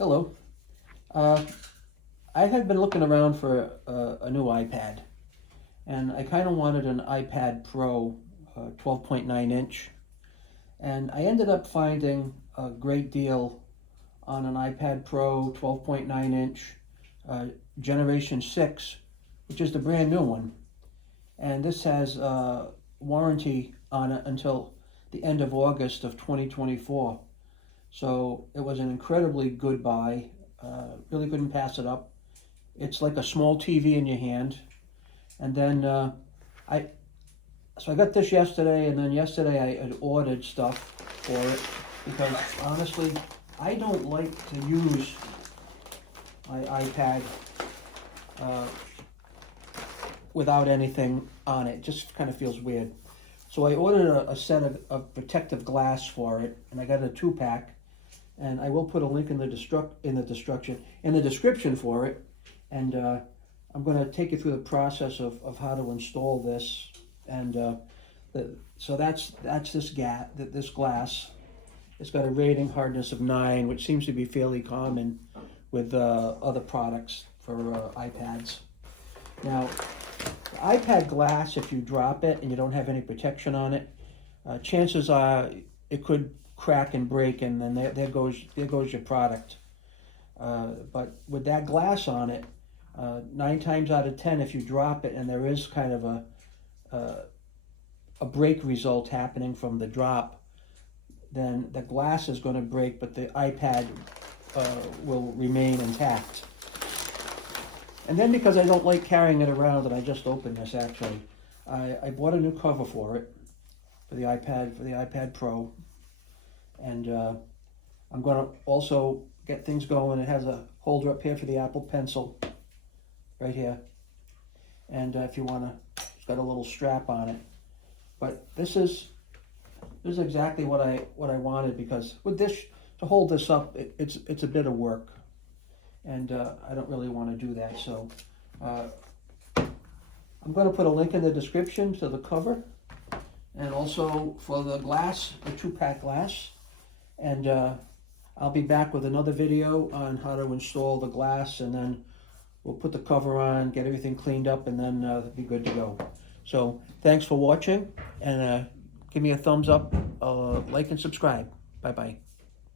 Hello. Uh, I had been looking around for a new iPad, and I kind of wanted an iPad Pro 12.9 inch, and I ended up finding a great deal on an iPad Pro 12.9 inch uh, Generation 6, which is the brand new one. And this has warranty on it until the end of August of 2024. So it was an incredibly good buy. Really couldn't pass it up. It's like a small TV in your hand. And then I so I got this yesterday, and then yesterday I had ordered stuff for it because honestly, I don't like to use my iPad uh, without anything on it. It just kind of feels weird. So I ordered a set of protective glass for it, and I got a 2-pack. And I will put a link in the description for it. And I'm going to take you through the process of how to install this. And so that's this glass. It's got a rating hardness of 9, which seems to be fairly common with other products for iPads. Now, the iPad glass, if you drop it and you don't have any protection on it, chances are it could crack and break, and then there goes your product. But with that glass on it, 9 times out of 10, if you drop it and there is kind of a break result happening from the drop, then the glass is going to break, but the iPad will remain intact. And then because I don't like carrying it around, and I just opened this actually, I bought a new cover for it for the iPad Pro. And I'm going to also get things going. It has a holder up here for the Apple Pencil, right here. And if you want to, it's got a little strap on it. But this is exactly what I wanted, because with this, to hold this up, it's a bit of work, and I don't really want to do that. So I'm going to put a link in the description to the cover, and also for the glass, the 2-pack glass. And I'll be back with another video on how to install the glass, and then we'll put the cover on, get everything cleaned up, and then be good to go. So thanks for watching, and give me a thumbs up, like, and subscribe. Bye-bye.